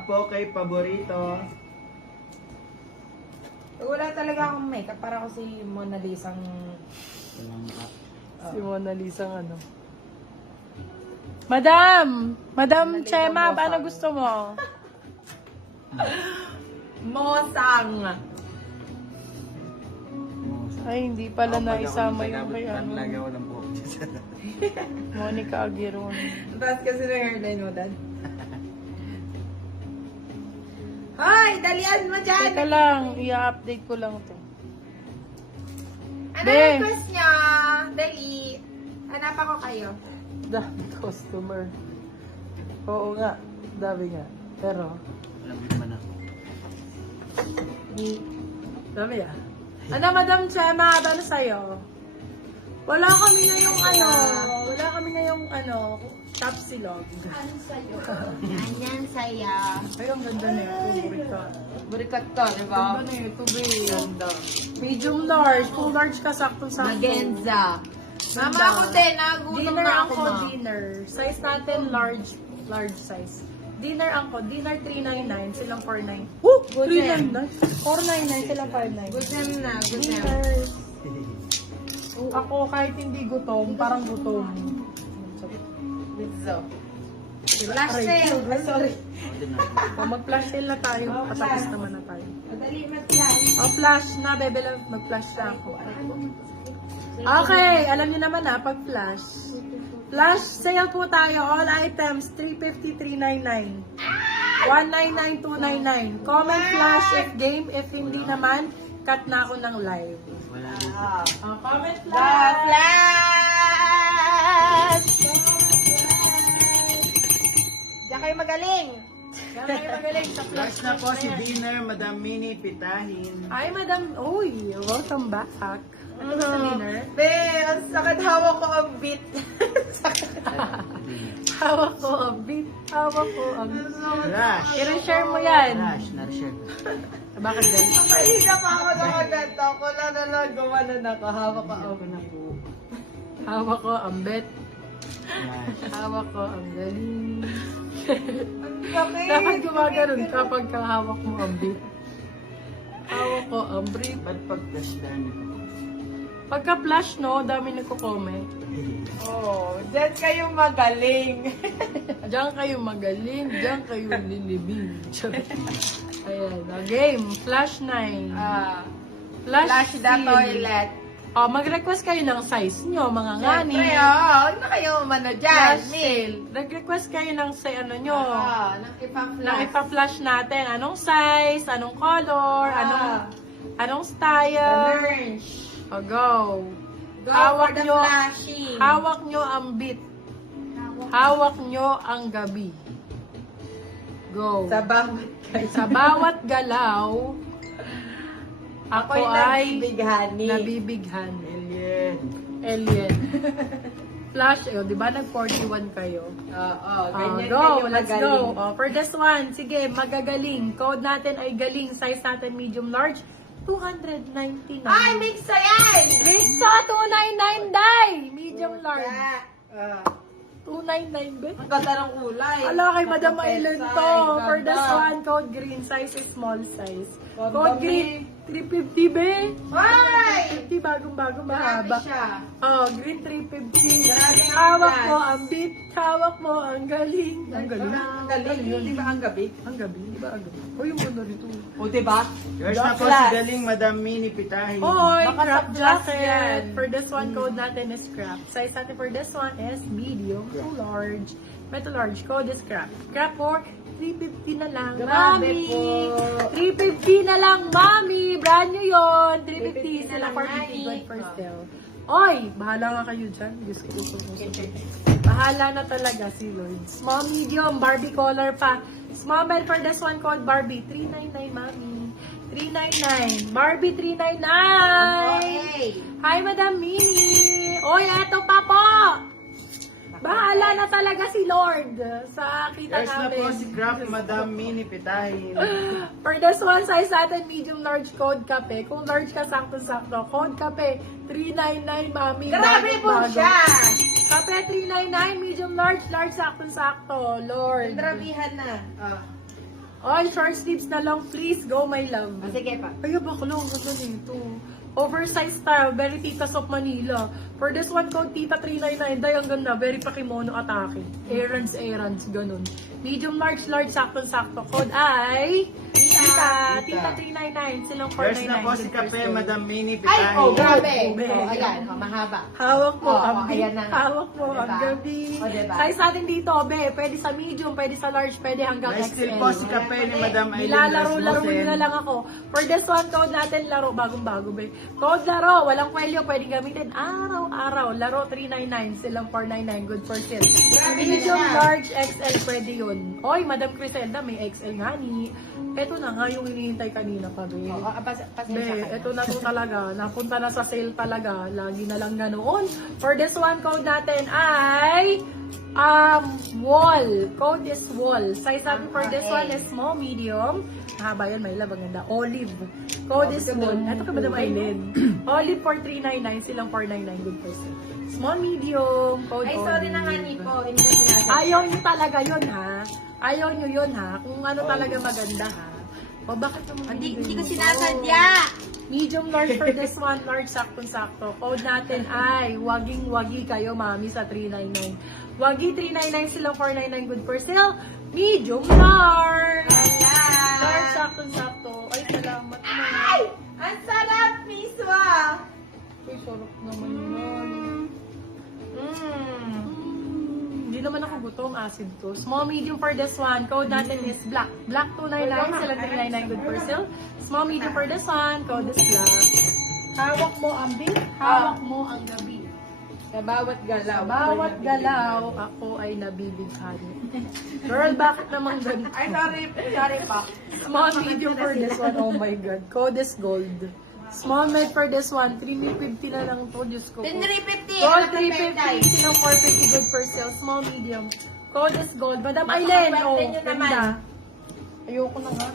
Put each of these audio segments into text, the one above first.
po kay paborito. Wala talaga akong makeup. Para ako si Mona Lisang... Si Mona Lisa ano. Madam! Madam Chema, Mosang. ano gusto mo? Mosang! Ay, hindi pala Ako, na pag ako isama yung nagagabit kay lang, ano. lagi ako ng buhok. Monica Aguirre. Tapos kasi ng hairline mo, Dad. Hoy! Dalian mo dyan! Teka lang, i-update ko lang to. Ano Be. request niya? Dali. Hanap ako kayo. Dami customer. Oo nga, dami nga. Pero, Alam mo naman ako. dami ah. Ano, Madam Chema, ano sa'yo? Wala kami na yung tapsilog. Ano sa'yo? Anyan saya. Ay, ang ganda na ito. Burikat. Burikat to, di ba? Ganda na ito, babe. Ganda. Medium large. Kung large ka, sakto-sakto. Magenza. Mama Ganda. ako din, nagutom Dinner na ang ako, ko, ma. dinner. Size natin, large size. Dinner ang ko, dinner 399, silang 49. Oh! Good 399? 499, silang 59. Good name na, good name. Dinner. Ako, kahit hindi gutom, parang gutom. Pizza. Flash sale. Ay, sorry. O, mag-flash sale na tayo. Patapos naman na tayo. Madali mag-flash. O, flash na, bebe lang. Mag-flash na ako. Okay, alam niyo naman pag flash. Flash sale po tayo. All items, 350, 399. 199, 299. Comment flash if game. If hindi naman, cut na ako ng live. Wala dito. Comment The flash! flash! Diyan kayo magaling. Yan kayo magaling sa Flash na po si Ayan. Dinner, Madam Mini Pitahin. Ay, madam. Uy, welcome back. Ano ba sa dinner? Be, ang sakit hawak ko ang beat. Hawak ko ang beat. Hawak ko ang... Flash. I-share mo yan. Flash, na-share. Bakit galit? Pahiga pa ako ng ganito. Ako lang na lang gumanon ako. Hawak ko Ako ang na po. Hawak ko ang bet. Flash. Hawak ko ang galing. sakit. Dapat gumaganon kapag kahawak mo ang beat. Hawak ko ang brief. Ba't pag-flash na nito? Pagka-flash, no, dami nagko-comment. Oh, dyan kayo magaling. Diyan kayo magaling, diyan kayo lilibing. Ayan, game. Flash 9. Flash the seal. toilet. Oh, mag-request kayo ng size nyo, mga ngani. Siyempre, huwag na kayo umano dyan. Flash sale. Nag-request kayo ng say ano nyo. Nakipang Nang ipa-flash natin. Anong size, anong color, anong style. Orange. O, go. Go Hawak for the nyo. flashing. Hawak nyo ang beat. Hawak nyo ang gabi. Go. Sa bawat kayo. Sa bawat galaw, ako Ako'y ay nabibighani. nabibighan. Alien. Alien. Flash, di ba nag-41 kayo? Oo, Go, ganyan kayo let's magaling. go. For this one, sige, magagaling. Code natin ay galing. Size natin medium large. 299. Ay, mix na yan! Mix sa 299, dai! Medium large. Ah, 299, be? ang ganda ng kulay. Ala, kay Madam Aileen to. Ay, For this ganda. one, code green. Size is small size. Ganda, Code green, 350, be? Ay! 350, bagong-bago, Grabe mahaba. siya. Oh, green 350. Grabe ang Hawak flash. mo ang beat. Hawak mo ang galing. Ang galing. Ang galing. Di ba ang gabi? Ang gabi, di ba ang gabi? O yung ano rito. O, di ba? Yours na po si Flash. Galing, Madam Mini Pitahin. Oy, Baka crop sa black jacket. yan. For this one, code natin is crop. Size natin for this one is medium to large. May to large. Code is crop. Crop for 350 na lang, Grabe mami. po. 350 na lang, mami. Brand new yun. 350 350 sila na for lang, 50 mami. good for sale. Oy, bahala nga kayo dyan. Diyos ko. Bahala na talaga si Lord. Small, medium, Barbie color pa. Small bed for this one called Barbie. 399, mami. 399. Barbie, 399. Okay. Hi, Madam Mini. Oy, eto pa po. Bahala na talaga si Lord sa kita Yours na namin. po si Craft, Madam Mini Pitahin. For this one, size natin, medium large code kape. Kung large ka, sakto-sakto. Code kape, 399, mami. Grabe po Bago-bago. siya. Kape, 399, medium large, large, sakto-sakto. Lord. Drabihan na. All short sleeves na lang, please. Go, my love. Sige pa. Ay, baklo. Ganda nito. Oversized style. Very Titas of Manila. For this one, code Tita 399. Day, ang ganda. Very pakimono atake. Errands, ganun. Medium, large, sakto-sakto. Code ay... Tita 399. Silang First 499. na po si Kape, Madam Mini Ay, Pitahin. oh, grabe. Ube. Oh, ayan, oh, mahaba. Hawak mo Oo, ang ayan na nga. Hawak mo ang Diba? gabi. O, diba? Size natin dito, be. Pwede sa medium, pwede sa large, pwede hanggang Nice still XL. po si Kape ni Madam Aileen Nilalaro-laro Rasmussen. na lang ako. For this one, code natin laro. Bagong-bago, be. Code laro. Walang kwelyo. Pwede gamitin araw-araw. Laro 399. Silang 499. Good for sale. Medium, large, XL. Pwede yun. Oy, Madam Criselda, may XL nga ni. Ito na nga yung hinihintay kanina pa, be. Oo, pasensya Be, ka. ito na to talaga. Napunta na sa sale talaga. Lagi na lang ganoon. For this one, code natin ay wall. Code is wall. Size natin for this one is small, medium. Mahaba yun, may love. Ang ganda. Olive. Code is wall. Ito ka ba naman, Aileen? Olive for 399. Silang 499. Good person. Small, medium. Code Ay, sorry olive. na nga, Nico. Hindi na sinabi. Ayaw nyo talaga yun, ha? Ayaw nyo yun, ha? Kung ano talaga maganda, ha? O, bakit naman Hindi ko sinasadya. Medium, large for this one. Large, saktong-sakto. Code natin ay waging-wagi kayo, mami, sa 399. Wagi 399 silang 499. Good for sale. Medium, large. Large, saktong-sakto. Ay, salamat naman. Ay! Ang sarap, miswa! Ay, sarap naman yun. Hindi naman ako gutom, acid to. Small, medium for this one. Code natin is black. Black 299, sila 399, good for sale. Small, medium for this one. Code is black. Hawak mo ang big, hawak mo ang gabi. Sa bawat galaw. Sa bawat galaw, ako ay nabibighani. Girl, bakit naman ganito? Ay, sorry pa. Small, medium for this one. Oh my God. Code is gold. Small, med for this one. 350 na lang to. Diyos ko po. 350. Gold 350, silang 450 good per sale. Small, medium. Code is gold. Madam Aileen, Kwente oh, nyo naman. ganda. Ayoko na nga.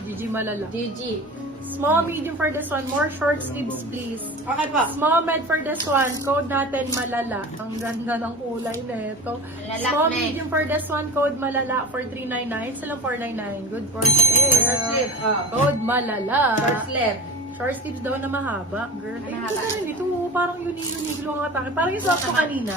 GG malala. GG. Small, medium for this one. More short sleeves, please. Okay po. Small med for this one. Code natin malala. Ang ganda ng kulay na ito. Malala, Small, me. medium for this one. Code malala for 399. Silang 499. Good for sale. Short sleeve, oh. Code malala. Short sleeve. Short sleeves daw na mahaba, girl. Ay, Mahaba. ito rin ito. Parang unique lang ang atake. Parang yung swap ko kanina.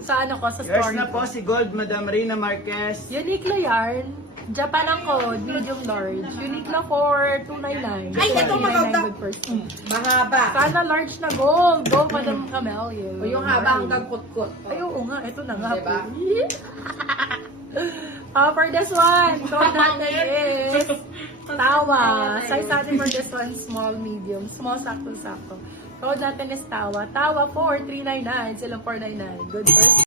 Sa ano ko, sa Yours story na ko. po si Gold, Madam Rina Marquez. Uniqlo yarn. Japan ang code, medium large. Uniqlo for 299. Ay, ito maganda. Good person. Mahaba. Sana large na gold. Go, Madam Camellia. O yung haba hanggang kutkot. Ay, oo nga. Ito na nga. Diba? For this one, code natin is Tawa. Size natin for this one, small, medium. Small, sakto-sakto. Code natin is Tawa. Tawa for 399. Silang 499. Good person.